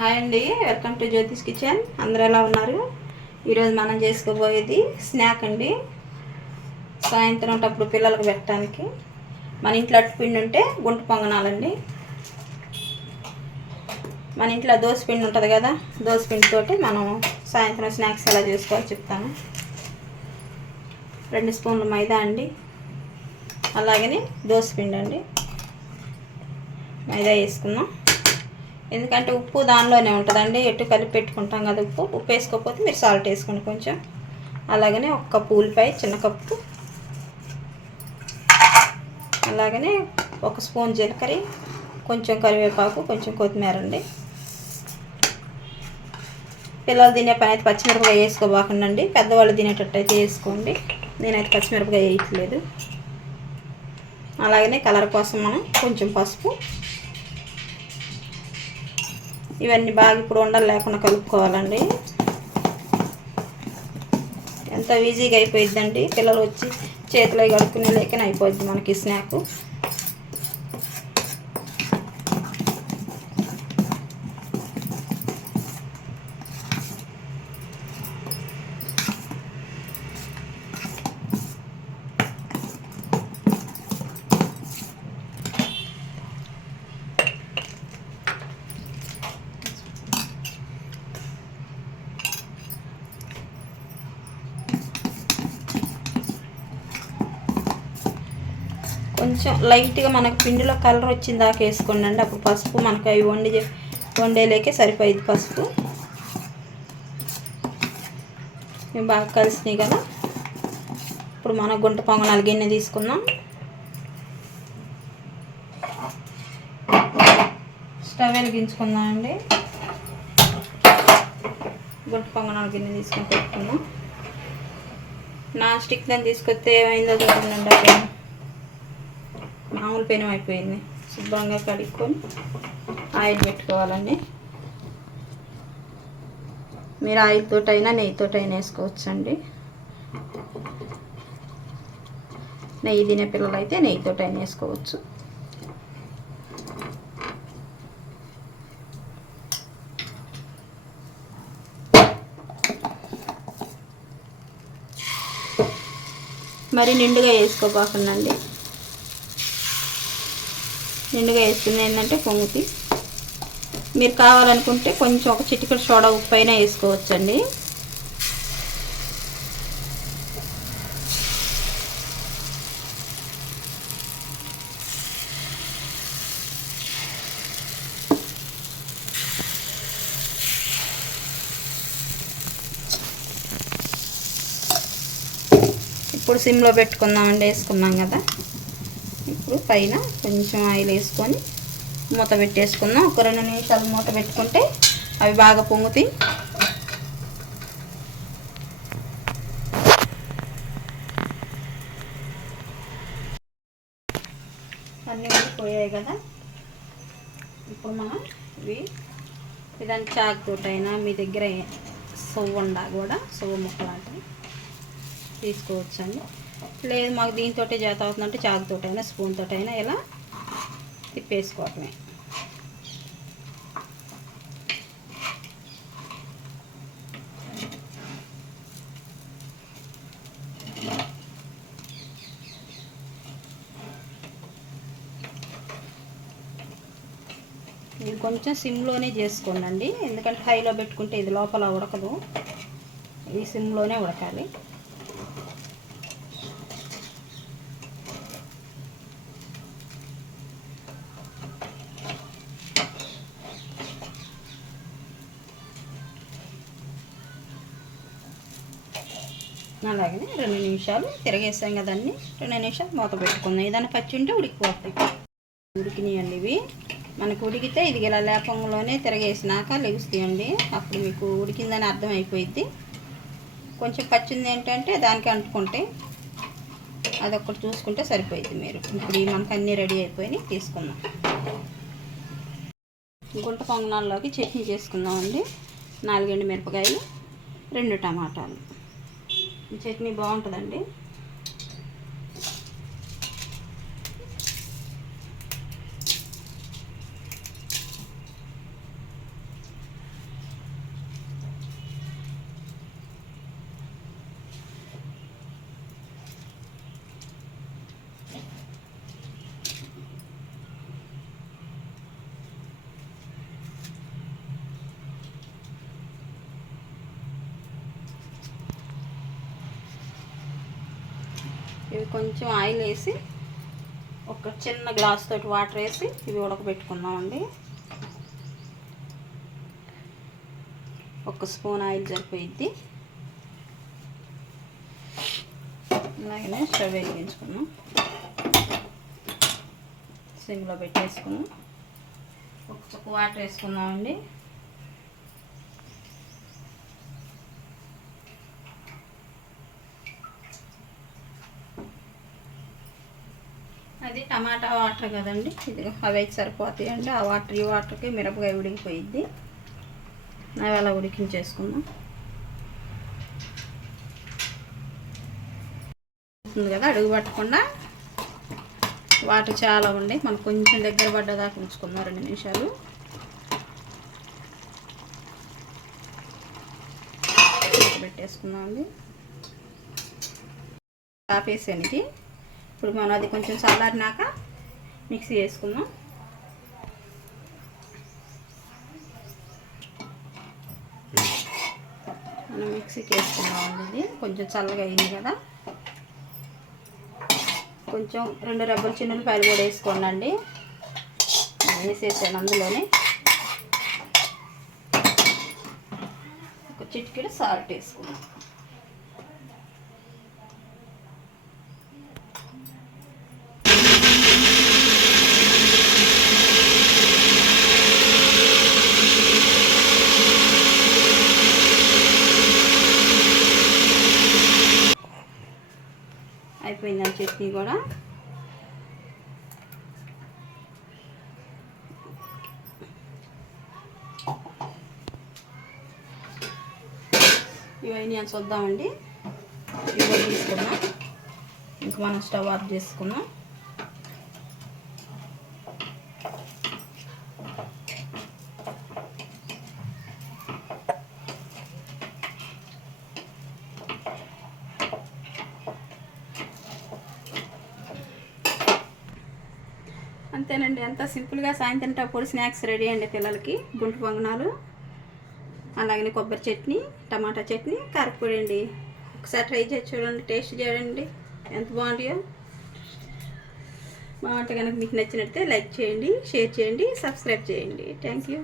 Hi అండి, welcome to Jyothish kitchen. అందరూ ఎలా ఉన్నారు? ఈరోజు మనం చేసుకోబోయేది స్నాక్ అండి. సాయంత్రం అప్పుడు పిల్లలకు పెట్టడానికి మన ఇంట్లో అట్టుపిండి ఉంటే గుంట పొంగనాలండి. మన ఇంట్లో దోసపిండి ఉంటుంది కదా, దోసపిండితోటి మనం సాయంత్రం స్నాక్స్ ఎలా చేసుకోవాలో చెప్తాను. 2 స్పూన్లు మైదా అండి, అలాగని దోసపిండి అండి. మైదా వేసుకుందాం, ఎందుకంటే ఉప్పు దానిలోనే ఉంటుందండి. ఎటు కలిపి పెట్టుకుంటాం కదా, ఉప్పు వేసుకోకపోతే మీరు సాల్ట్ వేసుకోండి కొంచెం. అలాగనే 1 కప్పు ఉల్లిపాయ, చిన్న కప్పు. అలాగనే 1 స్పూన్ జీలకర్ర, కొంచెం కరివేపాకు, కొంచెం కొత్తిమీర అండి. పిల్లలు తినే పని అయితే పచ్చిమిరపకాయ వేసుకోబాకండి, పెద్దవాళ్ళు తినేటట్టు అయితే వేసుకోండి. నేనైతే పచ్చిమిరపకాయ వేయట్లేదు. అలాగనే కలర్ కోసం మనం కొంచెం పసుపు. ఇవన్నీ బాగా ఇప్పుడు ఉండలు లేకుండా కలుపుకోవాలండి. ఎంత ఈజీగా అయిపోయిద్దండి, పిల్లలు వచ్చి చేతిలో కడుక్కునే లేకనే అయిపోద్ది మనకి స్నాక్. కొంచెం లైట్గా మనకు పిండిలో కలర్ వచ్చిన దాకా వేసుకోండి అండి. అప్పుడు పసుపు మనకు అవి వండేలేకే సరిపోయింది పసుపు. ఇవి బాగా కలిసినాయి కదా. ఇప్పుడు మనం గుంట పొంగనాలు గిన్నె తీసుకుందాం. స్టవ్ వెలిగించుకుందాం అండి. గుంట పొంగనాలు గిన్నె తీసుకొని పెట్టుకుందాం. నాన్ స్టిక్ దాన్ని తీసుకొస్తే ఏమైందో చూడండి, అక్కడ మామూలు పెనం అయిపోయింది. శుభ్రంగా కడుక్కొని ఆయిల్ పెట్టుకోవాలండి. మీరు ఆయిల్ తోటైనా నెయ్యితోటైనా వేసుకోవచ్చండి. నెయ్యి తినే పిల్లలు అయితే నెయ్యితోటైనా వేసుకోవచ్చు. మరి నిండుగా వేసుకోబాకండి. నిండుగా వేసుకుంది ఏంటంటే పొంగుతి. మీరు కావాలనుకుంటే కొంచెం 1 చిటికెడు సోడా ఉప్పు అయినా వేసుకోవచ్చండి. ఇప్పుడు సిమ్లో పెట్టుకుందామండి. వేసుకున్నాం కదా, ఇప్పుడు పైన కొంచెం ఆయిల్ వేసుకొని మూత పెట్టేసుకుందాం. 1 2 నిమిషాలు మూత పెట్టుకుంటే అవి బాగా పొంగుతాయి. అన్నీ పోయాయి కదా. ఇప్పుడు మనం ఇదాన్ని చాకుతోటైనా, మీ దగ్గర సొవ్వుండా కూడా సొవ్వు ముక్క లాంటివి తీసుకోవచ్చండి. లేదు మాకు దీంతో చేత అవుతుందంటే చాకుతోటైనా స్పూన్ తోటైనా ఇలా తిప్పేసుకోవటమే. ఇది కొంచెం సిమ్లోనే చేసుకోండి, ఎందుకంటే హైలో పెట్టుకుంటే ఇది లోపల ఉడకదు. ఇది సిమ్లోనే ఉడకాలి. అలాగనే 2 నిమిషాలు తిరగేసాం కదండి. 2 నిమిషాలు మూత పెట్టుకుందాం. ఏదైనా పచ్చి ఉంటే ఉడికిపోతాయి. ఉడికినాయండి ఇవి. మనకు ఉడికితే ఇది ఇలా లేపంలోనే తిరగేసినాక లెగుస్తాయండి. అప్పుడు మీకు ఉడికిందని అర్థం అయిపోయింది. కొంచెం పచ్చింది ఏంటంటే దానికి అంటుకుంటే అదొక్కటి చూసుకుంటే సరిపోయింది. మీరు ఇప్పుడు మనకు అన్నీ రెడీ అయిపోయి తీసుకుందాం. గుంట పొంగనాల్లోకి చట్నీ చేసుకుందామండి. 4 ఎండుమిరపకాయలు, 2 టమాటాలు. ఈ చట్నీ బాగుంటుందండి. ఇవి కొంచెం ఆయిల్ వేసి ఒక చిన్న గ్లాస్ తోటి వాటర్ వేసి ఇవి ఉడకబెట్టుకుందామండి. 1 స్పూన్ ఆయిల్ సరిపోయిద్ది. అలాగనే స్టవ్ వెలిగించుకున్నాం, సిమ్లో పెట్టేసుకున్నాం. 1 చుక్క వాటర్ వేసుకుందామండి. అది టమాటా వాటర్ కదండి, ఇది అవి అయితే సరిపోతాయండి. ఆ వాటర్ ఈ వాటర్కి మిరపకాయ ఉడికిపోయిద్ది. అవి అలా ఉడికించేసుకుందాం. ఉంది కదా, అడుగు పట్టకుండా వాటర్ చాలా ఉండి మనకు కొంచెం దగ్గర పడ్డదాకా ఉంచుకుందాం 2 నిమిషాలు. పెట్టేసుకుందాం అండి. ఆపేసానికి ఇప్పుడు మనం అది కొంచెం చల్లారినాక మిక్సీ వేసుకుందాం. మనం మిక్సీకి వేసుకుందామండి. ఇది కొంచెం చల్లగా అయింది కదా, కొంచెం 2 రెబ్బల చిన్నులపాయలు కూడా వేసుకోండి. వేసేసాను అందులోనే. ఒక చిటికెడు సాల్ట్ వేసుకున్నాం. అయిపోయిందని చట్నీ కూడా. ఇవన్నీ అని చూద్దామండి. ఇవి తీసుకున్నాం. ఇంక మనం స్టవ్ ఆఫ్ చేసుకున్నాం. అంతేనండి, ఎంత సింపుల్గా సాయంత్రం టప్పుడు స్నాక్స్ రెడీ అండి పిల్లలకి. గుంటు పొంగనాలు, అలాగనే కొబ్బరి చట్నీ, టమాటా చట్నీ, కారపొడి అండి. ఒకసారి ట్రై చేసి చూడండి, టేస్ట్ చేయండి ఎంత బాగుంటాయో. మా వంట కనుక మీకు నచ్చినట్లయితే లైక్ చేయండి, షేర్ చేయండి, సబ్స్క్రైబ్ చేయండి. Thank you.